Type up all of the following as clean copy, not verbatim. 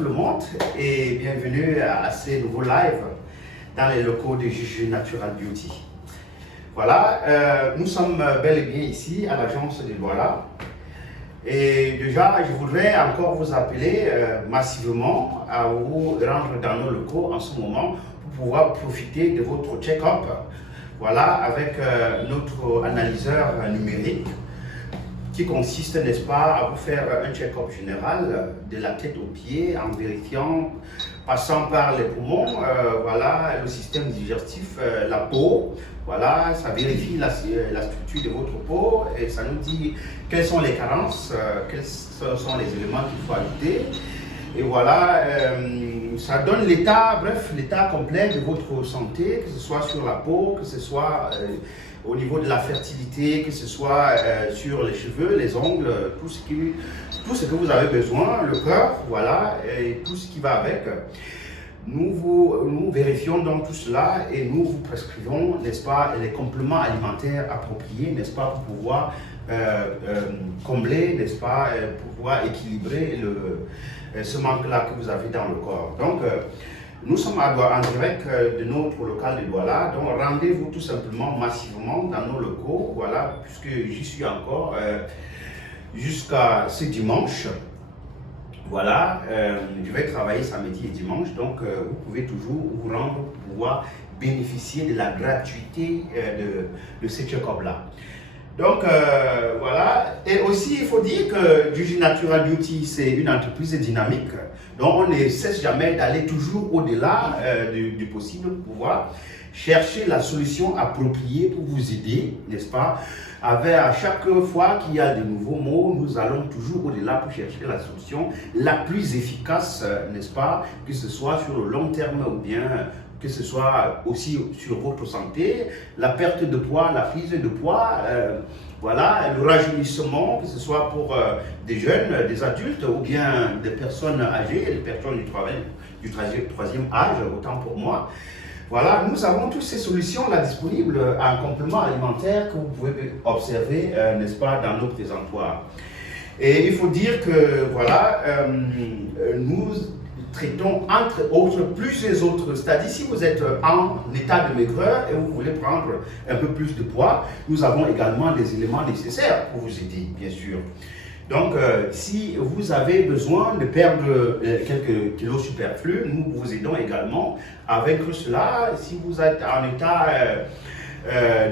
tout le monde et bienvenue à ces nouveaux lives dans les locaux de Juju Natural Beauty. Voilà, nous sommes bel et bien ici à l'agence de Douala. Et déjà, je voudrais encore vous appeler massivement à vous rendre dans nos locaux en ce moment pour pouvoir profiter de votre check-up. Voilà, avec notre analyseur numérique qui consiste, n'est-ce pas, à vous faire un check-up général de la tête aux pieds en vérifiant, passant par les poumons, voilà, le système digestif, la peau, voilà, ça vérifie la structure de votre peau et ça nous dit quelles sont les carences, quels sont les éléments qu'il faut ajouter. Et voilà, ça donne l'état, bref, l'état complet de votre santé, que ce soit sur la peau, que ce soit au niveau de la fertilité, que ce soit sur les cheveux, les ongles, tout ce que vous avez besoin, le cœur, voilà, et tout ce qui va avec. Nous vérifions donc tout cela et nous vous prescrivons, n'est-ce pas, les compléments alimentaires appropriés, n'est-ce pas, pour pouvoir combler, n'est-ce pas, pour pouvoir équilibrer ce manque-là que vous avez dans le corps. Donc, nous sommes en direct de notre local de Douala, donc rendez-vous tout simplement massivement dans nos locaux, voilà, puisque j'y suis encore jusqu'à ce dimanche. Voilà, je vais travailler samedi et dimanche, donc vous pouvez toujours vous rendre pour pouvoir bénéficier de la gratuité de ce check-up-là. Donc voilà, et aussi il faut dire que Juju Natural Beauty c'est une entreprise dynamique, donc on ne cesse jamais d'aller toujours au-delà du possible pour pouvoir chercher la solution appropriée pour vous aider, n'est-ce pas? À chaque fois qu'il y a de nouveaux mots, nous allons toujours au-delà pour chercher la solution la plus efficace, n'est-ce pas? Que ce soit sur le long terme ou bien que ce soit aussi sur votre santé, la perte de poids, la prise de poids, voilà, le rajeunissement, que ce soit pour des jeunes, des adultes ou bien des personnes âgées, des personnes du troisième âge, autant pour moi. Voilà, nous avons toutes ces solutions-là disponibles en complément alimentaire que vous pouvez observer, n'est-ce pas, dans nos présentoirs. Et il faut dire que, voilà, nous traitons entre autres plusieurs autres, c'est-à-dire si vous êtes en état de maigreur et vous voulez prendre un peu plus de poids, nous avons également des éléments nécessaires pour vous aider, bien sûr. Donc, si vous avez besoin de perdre quelques kilos superflus, nous vous aidons également à vaincre cela. Si vous êtes en état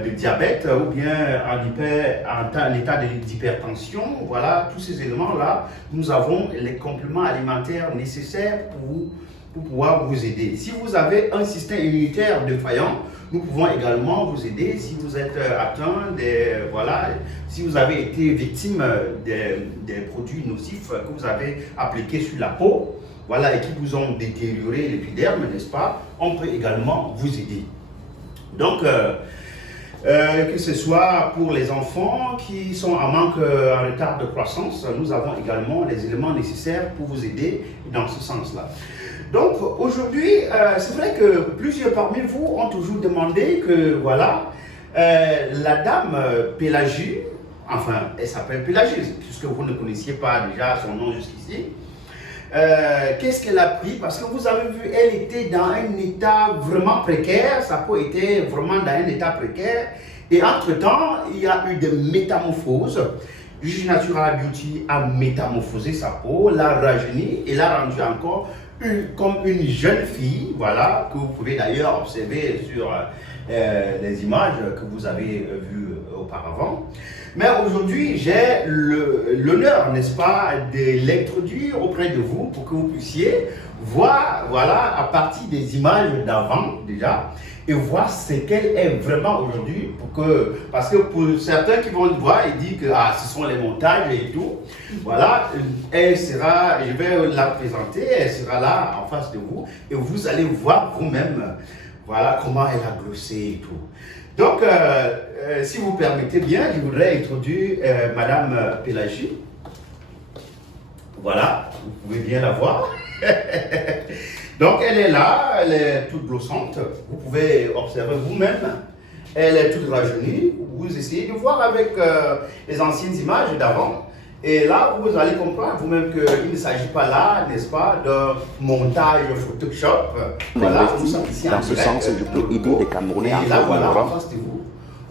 de diabète ou bien en état d'hypertension, voilà, tous ces éléments-là, nous avons les compléments alimentaires nécessaires pour pouvoir vous aider. Si vous avez un système immunitaire défaillant, nous pouvons également vous aider si vous êtes atteint voilà, si vous avez été victime des produits nocifs que vous avez appliqués sur la peau, voilà, et qui vous ont détérioré l'épiderme, n'est-ce pas? On peut également vous aider. Donc, que ce soit pour les enfants qui sont en retard de croissance, nous avons également les éléments nécessaires pour vous aider dans ce sens-là. Donc aujourd'hui, c'est vrai que plusieurs parmi vous ont toujours demandé que, voilà, la dame Pélagie, enfin, elle s'appelle Pélagie, puisque vous ne connaissiez pas déjà son nom jusqu'ici, qu'est-ce qu'elle a pris? Parce que vous avez vu, elle était dans un état vraiment précaire, sa peau était vraiment dans un état précaire, et entre-temps, il y a eu des métamorphoses. Juju Natural Beauty a métamorphosé sa peau, l'a rajeuni et l'a rendu encore comme une jeune fille, voilà, que vous pouvez d'ailleurs observer sur les images que vous avez vues auparavant. Mais aujourd'hui, j'ai l'honneur, n'est-ce pas, de l'introduire auprès de vous pour que vous puissiez voir, voilà, à partir des images d'avant déjà, et voir ce qu'elle est vraiment aujourd'hui, parce que pour certains qui vont le voir, ils disent que ce sont les montages et tout. Voilà, elle sera, je vais la présenter, elle sera là en face de vous, et vous allez voir vous-même, voilà, comment elle a glossé et tout. Donc, si vous permettez bien, je voudrais introduire Madame Pélagie. Voilà, vous pouvez bien la voir. Donc, elle est là, elle est toute glossante. Vous pouvez observer vous-même. Elle est toute rajeunie. Vous essayez de voir avec les anciennes images d'avant. Et là, vous allez comprendre vous-même qu'il ne s'agit pas là, n'est-ce pas, d'un montage Photoshop. Voilà, nous sommes ici dans ce sens, je peux aider les Camerounais à et là, faire voilà, leur en face de vous.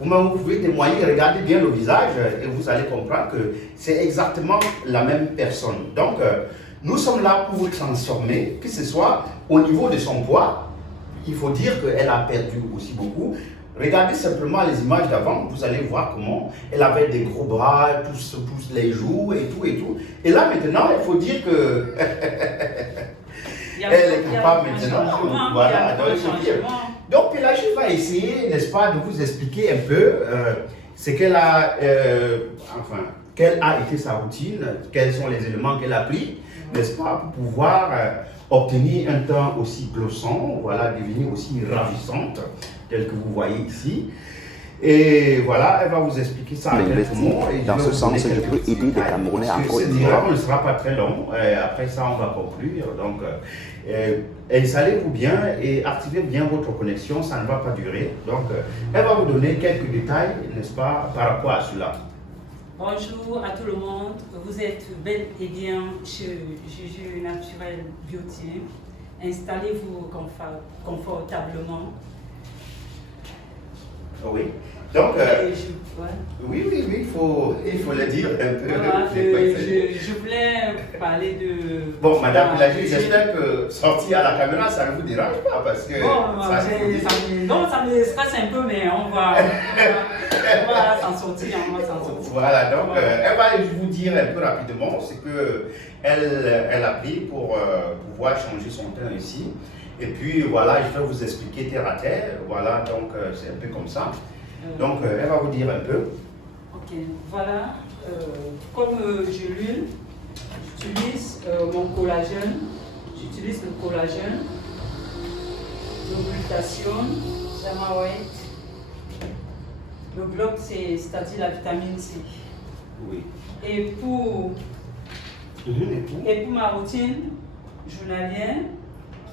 Vous pouvez témoigner, regardez bien le visage et vous allez comprendre que c'est exactement la même personne. Donc, nous sommes là pour vous transformer, que ce soit au niveau de son poids. Il faut dire qu'elle a perdu aussi beaucoup. Regardez simplement les images d'avant, vous allez voir comment elle avait des gros bras, tous les joues et tout et tout. Et là maintenant, il faut dire que elle est capable maintenant. Voilà, donc Pélagie va essayer, n'est-ce pas, de vous expliquer un peu ce qu'elle a, enfin, quelle a été sa routine, quels sont les éléments qu'elle a pris, n'est-ce pas, pour pouvoir obtenir un teint aussi glossant, voilà, devenir aussi ravissante, tel que vous voyez ici. Et voilà, elle va vous expliquer ça l'investissement. Dans ce sens, je peux aider les Camerounais à ce dialogue ne sera pas très long. Après ça, on va conclure. Donc, installez-vous bien et activez bien votre connexion. Ça ne va pas durer. Donc, elle va vous donner quelques détails, n'est-ce pas, par rapport à cela. Bonjour à tout le monde. Vous êtes bel et bien chez Juju Naturel Beauty. Installez-vous confortablement. Oui. Donc, oui, il faut le dire un peu. Voilà, je voulais parler de... Bon, Madame Pélagie, j'espère que sortir à la caméra, ça ne vous dérange pas parce que... Non, ça me stresse un peu, mais on va s'en sortir. Voilà, donc elle va vous dire un peu rapidement ce qu'elle a pris pour pouvoir changer son teint ici. Et puis voilà, je vais vous expliquer terre à terre. Voilà, donc c'est un peu comme ça. Donc elle va vous dire un peu. Ok, voilà. Comme je l'huile, j'utilise mon collagène. J'utilise le collagène, le glutathion, Zama White. Le bloc, c'est-à-dire la vitamine C. Oui. Et pour ma routine journalière,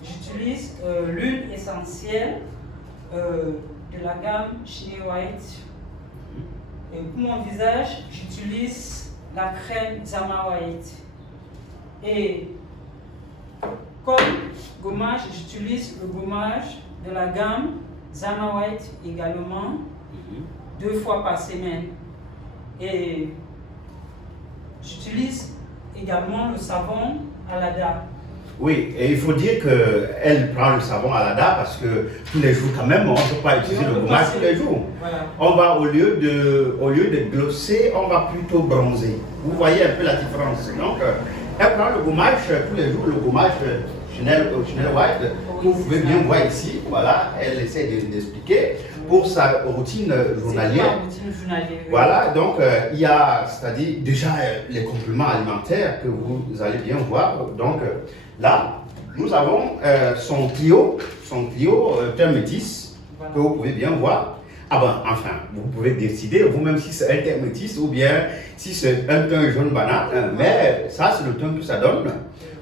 j'utilise l'huile essentielle de la gamme Shea White. Et pour mon visage, j'utilise la crème Zama White. Et comme gommage, j'utilise le gommage de la gamme Zama White également, 2 fois par semaine. Et j'utilise également le savon Alada. Oui, et il faut dire qu'elle prend le savon Alada parce que tous les jours quand même, on ne peut pas utiliser le gommage tous les jours. Voilà. On va, au lieu de glosser, on va plutôt bronzer. Vous voyez un peu la différence. Donc, elle prend le gommage tous les jours, le gommage Chanel White, vous pouvez bien voir ici, voilà, elle essaie d'expliquer pour sa routine journalière. Voilà, donc il y a, c'est-à-dire déjà les compléments alimentaires que vous allez bien voir. Donc là, nous avons son Clio teint métis, voilà, que vous pouvez bien voir. Ah ben, enfin, vous pouvez décider vous-même si c'est un teint métis ou bien si c'est un teint jaune banane, mais ça c'est le teint que ça donne.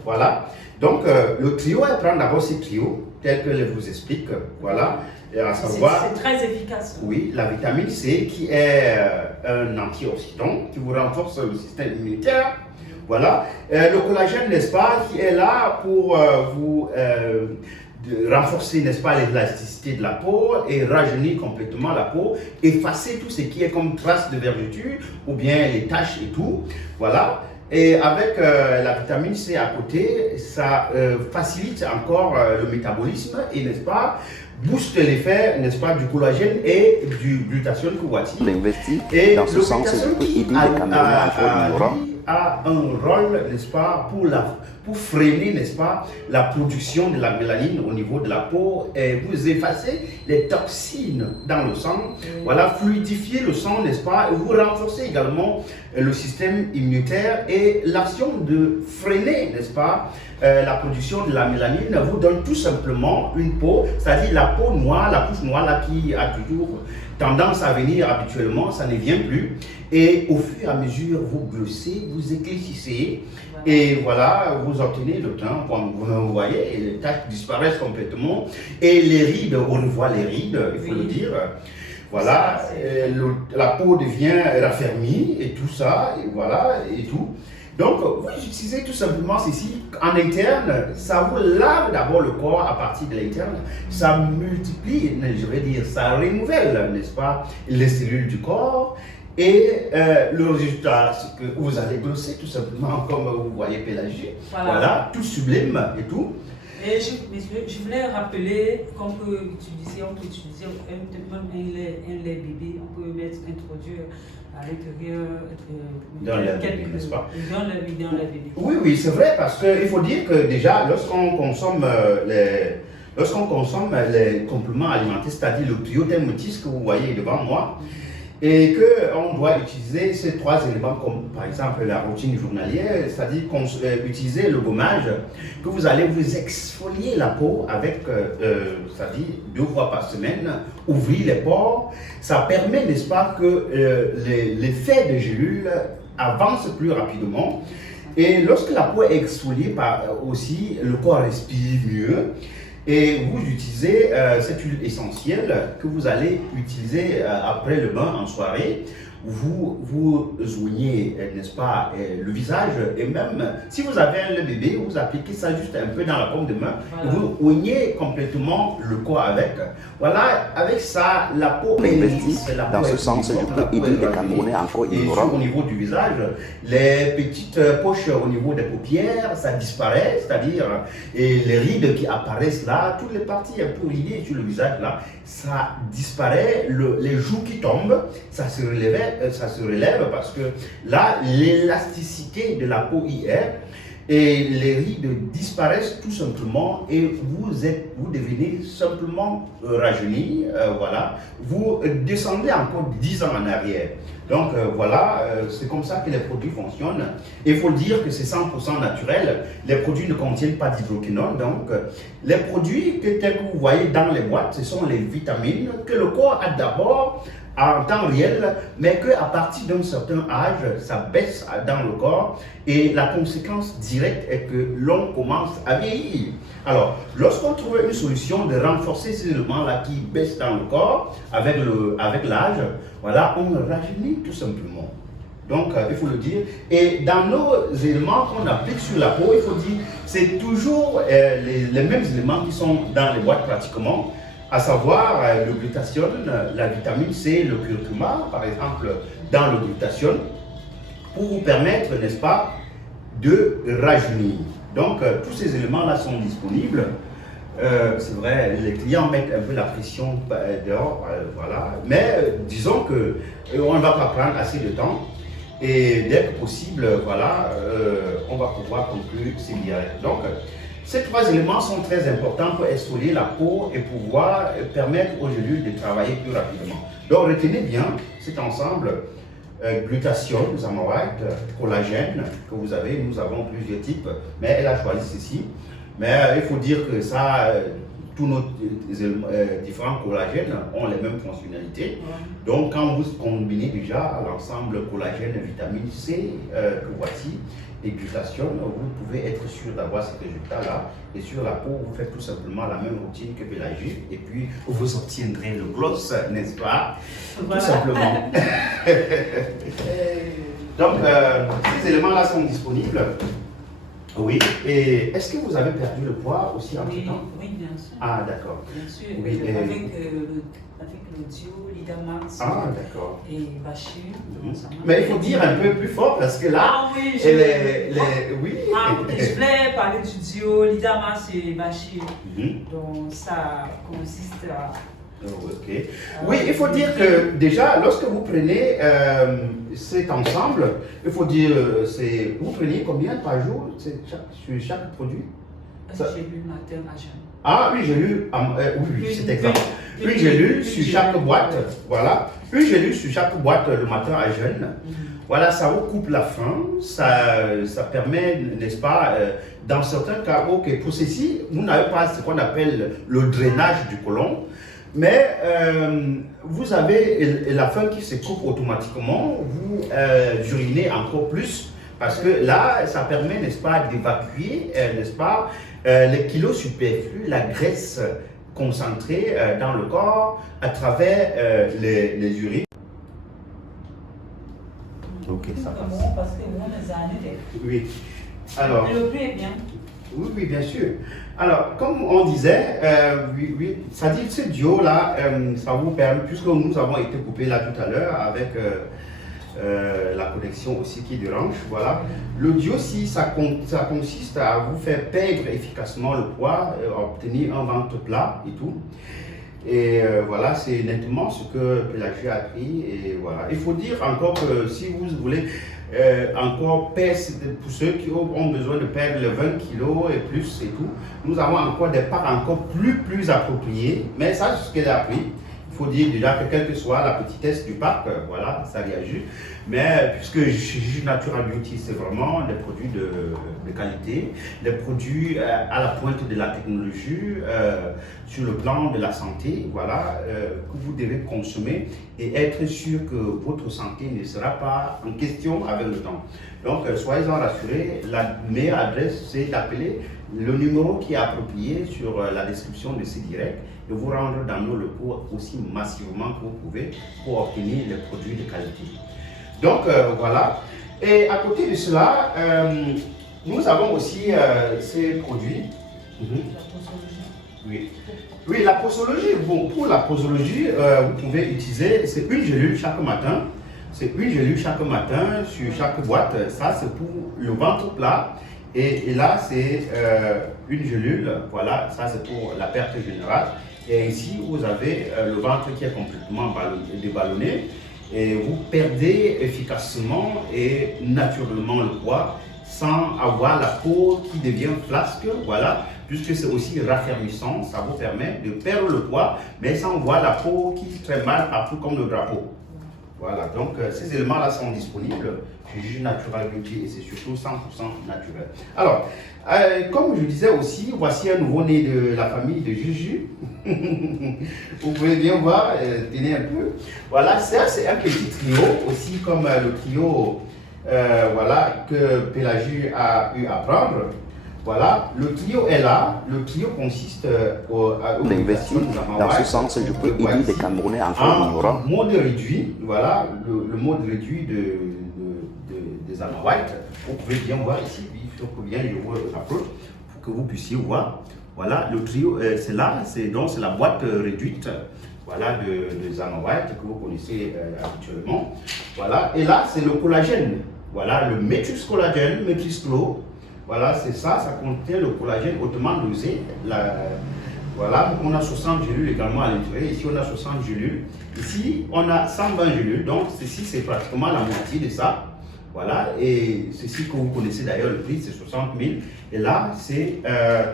Voilà. Donc, le trio, elle prend d'abord ces trios, tel que je vous explique. Voilà. Et à savoir, c'est très efficace. Oui, la vitamine C qui est un antioxydant qui vous renforce le système immunitaire. Voilà. Le collagène, n'est-ce pas, qui est là pour vous renforcer, n'est-ce pas, l'élasticité de la peau et rajeunir complètement la peau, effacer tout ce qui est comme traces de vergeture ou bien les taches et tout. Voilà. Et avec la vitamine C à côté, ça facilite encore le métabolisme et, n'est-ce pas, booste l'effet, n'est-ce pas, du collagène et du glutathion que voici. Et dans ce sens, je peux aider les Camerounais à faire a un rôle, n'est-ce pas, pour freiner, n'est-ce pas, la production de la mélanine au niveau de la peau et vous effacez les toxines dans le sang, voilà, fluidifier le sang, n'est-ce pas, et vous renforcez également le système immunitaire et l'action de freiner, n'est-ce pas, la production de la mélanine vous donne tout simplement une peau, c'est-à-dire la peau noire, la couche noire là qui a toujours tendance à venir habituellement, ça ne vient plus. Et au fur et à mesure, vous glossez, vous éclaircissez, et voilà, vous obtenez le teint, comme vous voyez, et les taches disparaissent complètement. Et les rides, on voit les rides, il faut le dire. voilà, la peau devient raffermie et tout ça, et voilà, et tout. Donc, vous utilisez tout simplement ceci en interne, ça vous lave d'abord le corps à partir de l'interne, ça multiplie, je vais dire, ça renouvelle, n'est-ce pas, les cellules du corps. Et le résultat, c'est que vous allez grosser tout simplement comme vous voyez Pélagie. Voilà, tout sublime et tout. Et je voulais rappeler qu'on peut utiliser même un lait bébé, on peut introduire à l'intérieur dans le bébé, n'est-ce pas? Dans le bébé. Oui, oui, c'est vrai, parce qu'il faut dire que déjà, lorsqu'on consomme les compléments alimentaires, c'est-à-dire le trio Thermotis que vous voyez devant moi, et qu'on doit utiliser ces trois éléments comme par exemple la routine journalière, c'est-à-dire utiliser le gommage, que vous allez vous exfolier la peau avec, c'est-à-dire 2 fois par semaine, ouvrir les pores, ça permet, n'est-ce pas, que l'effet des gélules avance plus rapidement. Et lorsque la peau est exfoliée, aussi, le corps respire mieux. Et vous utilisez cette huile essentielle que vous allez utiliser après le bain en soirée. Vous oignez, n'est-ce pas, le visage, et même si vous avez un lait bébé, vous appliquez ça juste un peu dans la paume de main, et vous oignez complètement le corps avec. Voilà, avec ça, la peau est lisse. Dans ce sens, je peux aider les Camerounais encore ignorants. Au niveau du visage, les petites poches au niveau des paupières, ça disparaît, c'est-à-dire, et les rides qui apparaissent là, toutes les parties un peu ridées sur le visage là, ça disparaît, les joues qui tombent, ça se relève parce que là, l'élasticité de la peau y est et les rides disparaissent tout simplement et vous devenez simplement rajeuni, voilà. Vous descendez encore 10 ans en arrière. Donc voilà, c'est comme ça que les produits fonctionnent. Et il faut dire que c'est 100% naturel. Les produits ne contiennent pas d'hydroquinone. Donc les produits tels que vous voyez dans les boîtes, ce sont les vitamines que le corps a d'abord en temps réel, mais qu'à partir d'un certain âge, ça baisse dans le corps et la conséquence directe est que l'on commence à vieillir. Alors, lorsqu'on trouve une solution de renforcer ces éléments-là qui baissent dans le corps avec l'âge, voilà, on rajeunit tout simplement. Donc, il faut le dire. Et dans nos éléments qu'on applique sur la peau, il faut dire, c'est toujours les mêmes éléments qui sont dans les boîtes pratiquement, à savoir le glutathione, la vitamine C, le curcuma, par exemple, dans le glutathione, pour vous permettre, n'est-ce pas, de rajeunir. Donc, tous ces éléments-là sont disponibles. C'est vrai, les clients mettent un peu la pression dehors, voilà. Mais disons qu'on ne va pas prendre assez de temps. Et dès que possible, voilà, on va pouvoir conclure ces liens. Donc, ces 3 éléments sont très importants pour exfolier la peau et pouvoir permettre aux gélules de travailler plus rapidement. Donc, retenez bien cet ensemble, glutathione, zamoate, collagène que vous avez. Nous avons plusieurs types, mais elle a choisi ceci. Mais il faut dire que ça, tous nos différents collagènes ont les mêmes fonctionnalités. Donc, quand vous combinez déjà l'ensemble collagène, vitamine C que voici, et glutathione, vous pouvez être sûr d'avoir ce résultat-là. Et sur la peau, vous faites tout simplement la même routine que Pélagie. Et puis, vous obtiendrez le gloss, n'est-ce pas? Voilà. Tout simplement. Donc, ces éléments-là sont disponibles. Oui. Et est-ce que vous avez perdu le poids aussi entre-temps? Oui, bien sûr. Ah, d'accord. Bien sûr. Oui, avec le duo Lidamax et Bachir. Mais il faut dire un peu plus fort parce que là, oui, oui. Je voulais parler du duo Lidamax et Bachir. Donc ça consiste à... Okay. Oui, il faut dire que déjà, lorsque vous prenez cet ensemble, il faut dire, vous prenez combien par jour sur chaque produit? J'ai lu matin à jeûne. Ah oui, j'ai lu, oui, c'est exact. Une gélule sur chaque boîte, voilà. Une gélule sur chaque boîte le matin à jeûne. Voilà, ça vous coupe la faim, ça permet, n'est-ce pas, dans certains cas, ok, pour ceci, vous n'avez pas ce qu'on appelle le drainage du côlon, mais vous avez la faim qui se coupe automatiquement, vous urinez encore plus, parce que là, ça permet, n'est-ce pas, d'évacuer, n'est-ce pas, les kilos superflus, la graisse concentrer dans le corps à travers les urines. Ok, ça passe. Parce que moi, les années. Oui. Alors, le prix est bien. oui, oui, bien sûr. Alors, comme on disait, oui, ça dit ce duo-là, ça vous permet, puisque nous avons été coupés là tout à l'heure avec la connexion aussi qui dérange, voilà. Le duo, si ça consiste à vous faire perdre efficacement le poids, obtenir un ventre plat et tout. Et voilà, c'est nettement ce que Pélagie a appris. Et voilà. Il faut dire encore que si vous voulez encore perdre, pour ceux qui ont besoin de perdre les 20 kilos et plus et tout, nous avons encore des parts encore plus appropriées. Mais ça, c'est ce qu'elle a appris. Il faut dire déjà que quelle que soit la petitesse du pack, voilà, ça réagit. Mais puisque Juju Natural Beauty, c'est vraiment des produits de qualité, des produits à la pointe de la technologie, sur le plan de la santé, voilà, que vous devez consommer et être sûr que votre santé ne sera pas en question avec le temps. Donc, soyez-en rassurés, la meilleure adresse, c'est d'appeler le numéro qui est approprié sur la description de ce direct et vous rendre dans nos locaux aussi massivement que vous pouvez pour obtenir les produits de qualité. Donc voilà. Et à côté de cela, nous avons aussi ces produits. Oui. Oui, la posologie. Bon, pour la posologie, vous pouvez utiliser, c'est une gélule chaque matin. C'est une gélule chaque matin sur chaque boîte. Ça, c'est pour le ventre plat. Et là, c'est une gélule. Voilà, ça, c'est pour la perte générale. Et ici, vous avez le ventre qui est complètement déballonné. Et vous perdez efficacement et naturellement le poids sans avoir la peau qui devient flasque, voilà, puisque c'est aussi raffermissant, ça vous permet de perdre le poids, mais sans voir la peau qui se traîne mal partout comme le drapeau. Voilà, donc ces éléments-là sont disponibles chez Juju Natural Beauty et c'est surtout 100% naturel. Alors, comme je disais aussi, voici un nouveau-né de la famille de Juju. Vous pouvez bien voir, tenez un peu. Voilà, ça c'est un petit trio, aussi comme le trio voilà, que Pélagie a eu à prendre. Voilà, le trio est là. Le trio consiste d'investir. Dans ce sens, je peux aider les Camerounais encore ignorants. Mode réduit, voilà, le mode réduit des White. Vous pouvez bien voir ici, il faut que bien je vous rapproche pour que vous puissiez voir. Voilà, le trio, c'est là, c'est la boîte réduite. Voilà, de Zama White que vous connaissez habituellement. Voilà, et là, c'est le collagène. Voilà, le Matrix Collagène, Matrix Glow. Voilà, c'est ça, ça contient le collagène hautement dosé. Voilà, on a 60 gélules également à l'intérieur. Ici, on a 60 gélules. Ici, on a 120 gélules. Donc, ceci, c'est pratiquement la moitié de ça. Voilà, et ceci que vous connaissez d'ailleurs, le prix, c'est 60 000. Et là, c'est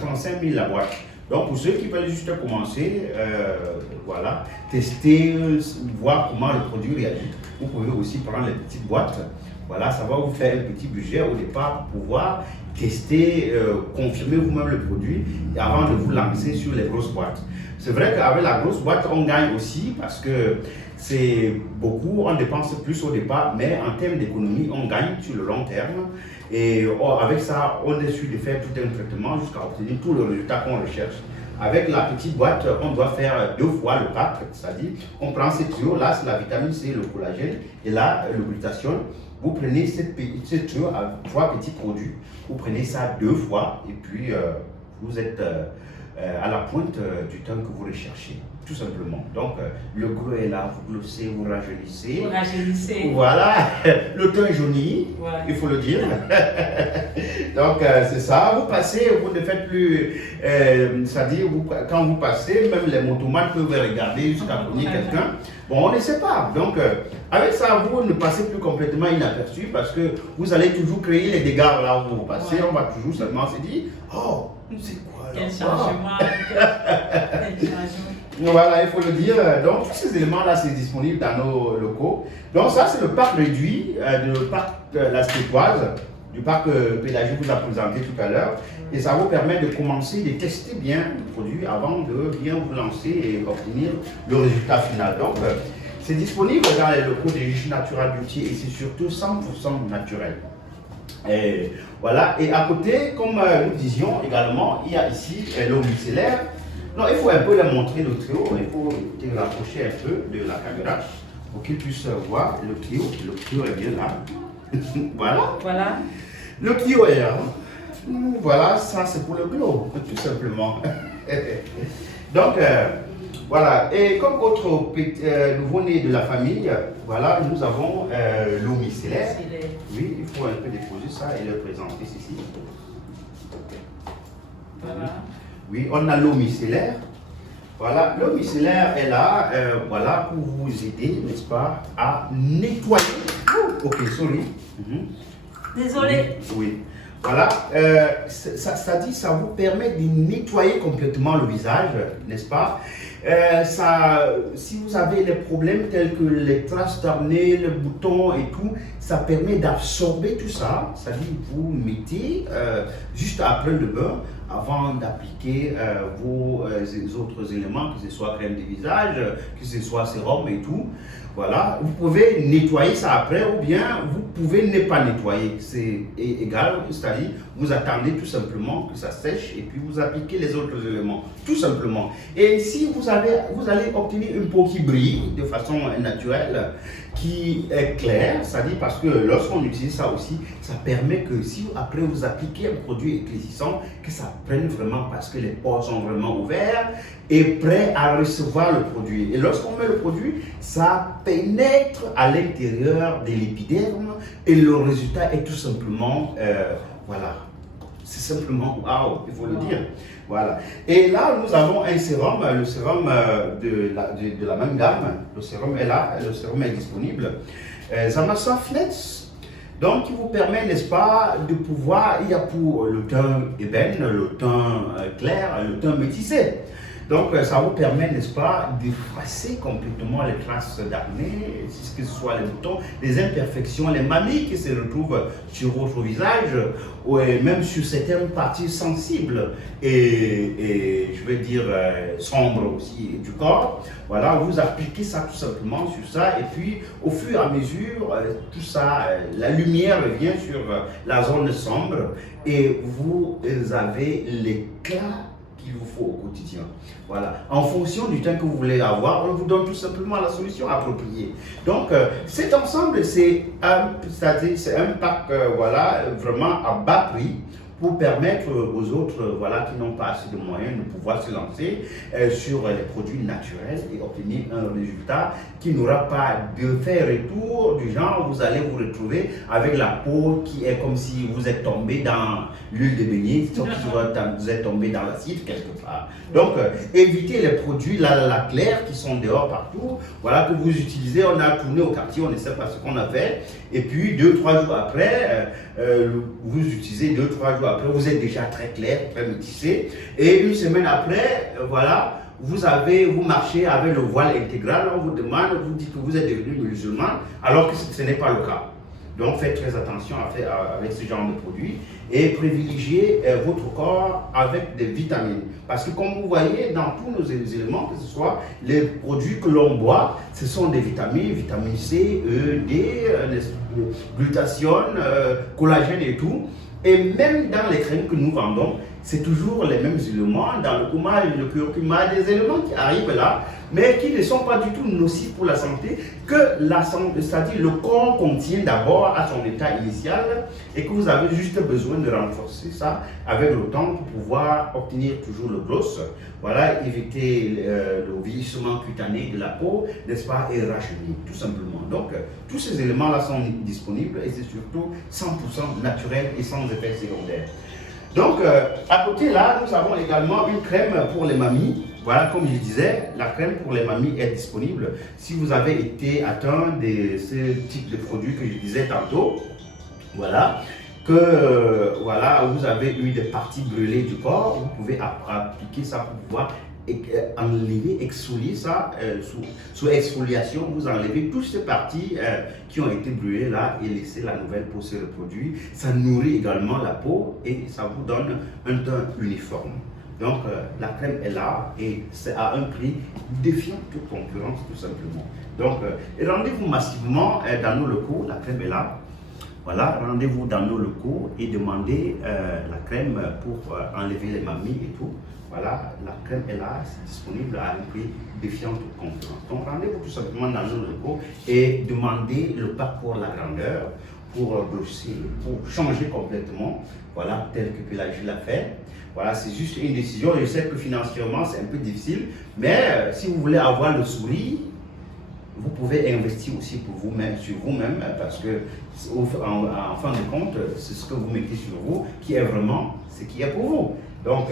35 000 la boîte. Donc, pour ceux qui veulent juste commencer, voilà, tester, voir comment le produit réagit, vous pouvez aussi prendre les petites boîtes. Voilà, ça va vous faire un petit budget au départ pour pouvoir tester, confirmer vous-même le produit avant de vous lancer sur les grosses boîtes. C'est vrai qu'avec la grosse boîte, on gagne aussi parce que c'est beaucoup, on dépense plus au départ, mais en termes d'économie, on gagne sur le long terme. Et avec ça, on est sûr de faire tout un traitement jusqu'à obtenir tout le résultat qu'on recherche. Avec la petite boîte, on doit faire 2 fois le pack, c'est-à-dire on prend ces tuyaux, là c'est la vitamine C, le collagène, et là le glutathione. Vous prenez ce tuyau à 3 petits produits, vous prenez ça 2 fois, et puis vous êtes à la pointe du temps que vous recherchez, tout simplement. Donc, le gros est là, vous glossez, vous rajeunissez. Vous rajeunissez. Voilà, le teint jauni, voilà. Il faut le dire. Donc, c'est ça. Vous passez, vous ne faites plus, c'est-à-dire, quand vous passez, même les motomanes peuvent regarder jusqu'à connaître quelqu'un. Bon, on ne sait pas. Donc, avec ça, vous ne passez plus complètement inaperçu parce que vous allez toujours créer les dégâts là où vous passez. Ouais. On va toujours seulement se dire, oh, c'est quoi là? Quel changement, quel changement. Voilà, il faut le dire. Donc, tous ces éléments-là, c'est disponible dans nos locaux. Donc, ça, c'est le pack réduit, le pack la stétoise, du pack que Pélagie vous a présenté tout à l'heure. Et ça vous permet de commencer, de tester bien le produit avant de bien vous lancer et obtenir le résultat final. Donc, c'est disponible dans les locaux de Juju Natural Beauty et c'est surtout 100% naturel. Et voilà, et à côté, comme nous disions également, il y a ici l'eau micellaire. Non, il faut un peu leur montrer le trio. Il faut te rapprocher un peu de la caméra pour qu'ils puissent voir le trio. Le trio est bien là. Voilà. Voilà. Le trio est là. Voilà, ça c'est pour le glow, tout simplement. Donc, voilà. Et comme autre nouveau-né de la famille, voilà, nous avons l'eau micellaire. Oui, il faut un peu déposer ça et le présenter ici. Voilà. Oui, on a l'eau micellaire. Voilà, l'eau micellaire est là, voilà, pour vous aider, n'est-ce pas, à nettoyer. Ok, sorry. Désolé. Oui. Voilà, ça vous permet de nettoyer complètement le visage, n'est-ce pas? Si vous avez des problèmes tels que les traces d'acné, le bouton et tout, ça permet d'absorber tout ça. C'est-à-dire vous mettez juste après le bain, avant d'appliquer vos autres éléments, que ce soit crème de visage, que ce soit sérum et tout. Voilà, vous pouvez nettoyer ça après ou bien vous pouvez ne pas nettoyer. C'est égal, c'est-à-dire vous attendez tout simplement que ça sèche et puis vous appliquez les autres éléments, tout simplement. Et si vous allez obtenir une peau qui brille de façon naturelle, qui est claire, c'est-à-dire parce que lorsqu'on utilise ça aussi, ça permet que si après vous appliquez un produit éclaircissant, que ça prenne vraiment parce que les pores sont vraiment ouverts et prêts à recevoir le produit. Et lorsqu'on met le produit, ça pénètre à l'intérieur de l'épiderme et le résultat est tout simplement, voilà, c'est simplement waouh, il faut le dire. Voilà. Et là, nous avons un sérum, le sérum de la même gamme. Le sérum est là, le sérum est disponible. Zamasa Flex, donc qui vous permet, n'est-ce pas, de pouvoir, il y a pour le teint ébène, le teint clair, le teint métissé. Donc, ça vous permet, n'est-ce pas, d'effacer complètement les traces d'acné, que ce soit les boutons, les imperfections, les mamies qui se retrouvent sur votre visage, ou même sur certaines parties sensibles et je vais dire sombres aussi du corps. Voilà, vous appliquez ça tout simplement sur ça et puis au fur et à mesure, tout ça, la lumière vient sur la zone sombre et vous avez l'éclat qu'il vous faut au quotidien. Voilà. En fonction du temps que vous voulez avoir, on vous donne tout simplement la solution appropriée. Donc, cet ensemble, c'est un pack voilà, vraiment à bas prix pour permettre aux autres voilà, qui n'ont pas assez de moyens de pouvoir se lancer sur les produits naturels et obtenir un résultat qui n'aura pas de fait retour du genre vous allez vous retrouver avec la peau qui est comme si vous êtes tombé dans l'huile de beignet, sauf que vous êtes tombé dans l'acide quelque part. Donc évitez les produits la claire qui sont dehors partout, voilà, que vous utilisez, on a tourné au quartier, on ne sait pas ce qu'on a fait, et puis 2-3 jours après, vous utilisez 2-3 jours après, vous êtes déjà très clair, très métissé, et une semaine après, voilà, vous marchez avec le voile intégral, on vous demande, vous dites que vous êtes devenu musulman, alors que ce n'est pas le cas. Donc faites très attention avec ce genre de produits et privilégiez votre corps avec des vitamines. Parce que comme vous voyez, dans tous nos éléments, que ce soit les produits que l'on boit, ce sont des vitamines, vitamine C, E, D, glutathione, collagène et tout. Et même dans les crèmes que nous vendons, c'est toujours les mêmes éléments, dans le gommage, le curcuma, des éléments qui arrivent là, mais qui ne sont pas du tout nocifs pour la santé, que la santé, c'est-à-dire le corps contient d'abord à son état initial et que vous avez juste besoin de renforcer ça avec le temps pour pouvoir obtenir toujours le gloss. Voilà, éviter le vieillissement cutané de la peau, n'est-ce pas, et rajeunir, tout simplement. Donc, tous ces éléments-là sont disponibles et c'est surtout 100% naturel et sans effet secondaire. Donc, à côté là, nous avons également une crème pour les mamies. Voilà, comme je disais, la crème pour les mamies est disponible. Si vous avez été atteint de ce type de produit que je disais tantôt, voilà, que voilà, vous avez eu des parties brûlées du corps, vous pouvez appliquer ça pour pouvoir enlever, exfolier ça, sous exfoliation, vous enlevez toutes ces parties qui ont été brûlées là et laisser la nouvelle peau se reproduire. Ça nourrit également la peau et ça vous donne un teint uniforme. Donc la crème est là et c'est à un prix défiant toute concurrence tout simplement. Donc rendez-vous massivement dans nos locaux, la crème est là. Voilà, rendez-vous dans nos locaux et demandez la crème pour enlever les mamies et tout. Voilà, la crème est là, c'est disponible à un prix défiant toute concurrence. Donc rendez-vous tout simplement dans nos locaux et demandez le parcours, la grandeur pour brosser, pour changer complètement, voilà, tel que Pélagie l'a fait. Voilà, c'est juste une décision. Je sais que financièrement c'est un peu difficile, mais si vous voulez avoir le sourire, vous pouvez investir aussi pour vous-même, sur vous-même, parce que en fin de compte, c'est ce que vous mettez sur vous qui est vraiment ce qui est pour vous. Donc,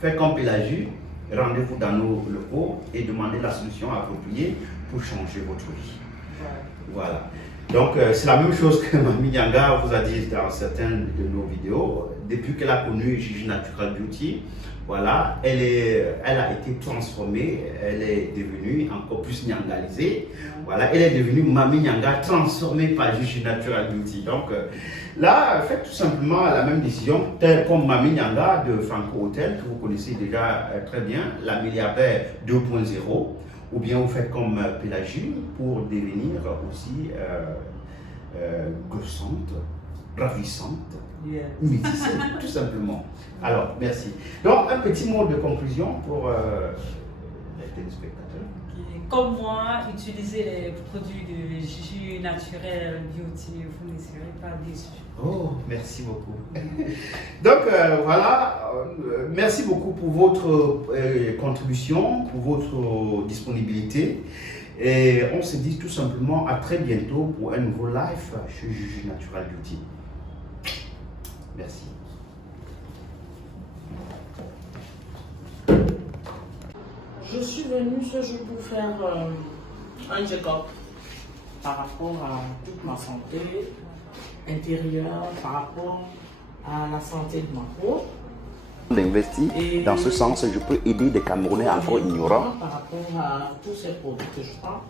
faites comme Pélagie, rendez-vous dans nos locaux et demandez la solution appropriée pour changer votre vie. Voilà. Donc, c'est la même chose que Mamie Nyanga vous a dit dans certaines de nos vidéos. Depuis qu'elle a connu Gigi Natural Beauty, voilà, elle a été transformée, elle est devenue encore plus nyangalisée. Voilà, elle est devenue Mamie Nyanga transformée par Gigi Natural Beauty. Donc là, faites tout simplement la même décision, telle comme Mamie Nyanga de Franco Hotel, que vous connaissez déjà très bien, la milliardaire 2.0. Ou bien vous faites comme Pélagie pour devenir aussi glossante, ravissante, métissée, tout simplement. Alors, merci. Donc, un petit mot de conclusion pour les téléspectateurs. Comme moi, utilisez les produits de Gigi Natural Beauty, vous ne serez pas déçus. Oh, merci beaucoup. Donc voilà, merci beaucoup pour votre contribution, pour votre disponibilité. Et on se dit tout simplement à très bientôt pour un nouveau live chez Gigi Natural Beauty. Merci. Je suis venue ce jour pour faire un check-up par rapport à toute ma santé intérieure, par rapport à la santé de ma peau. D'investir dans ce sens, je peux aider des Camerounais encore ignorants. Par rapport à tous ces produits que je prends,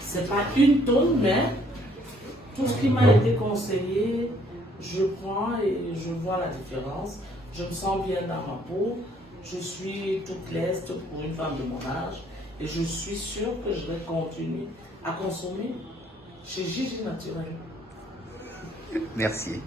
c'est pas une tonne, mais tout ce qui m'a été conseillé, je prends et je vois la différence. Je me sens bien dans ma peau, je suis toute leste pour une femme de mon âge et je suis sûre que je vais continuer à consommer chez Gigi Natural. Merci.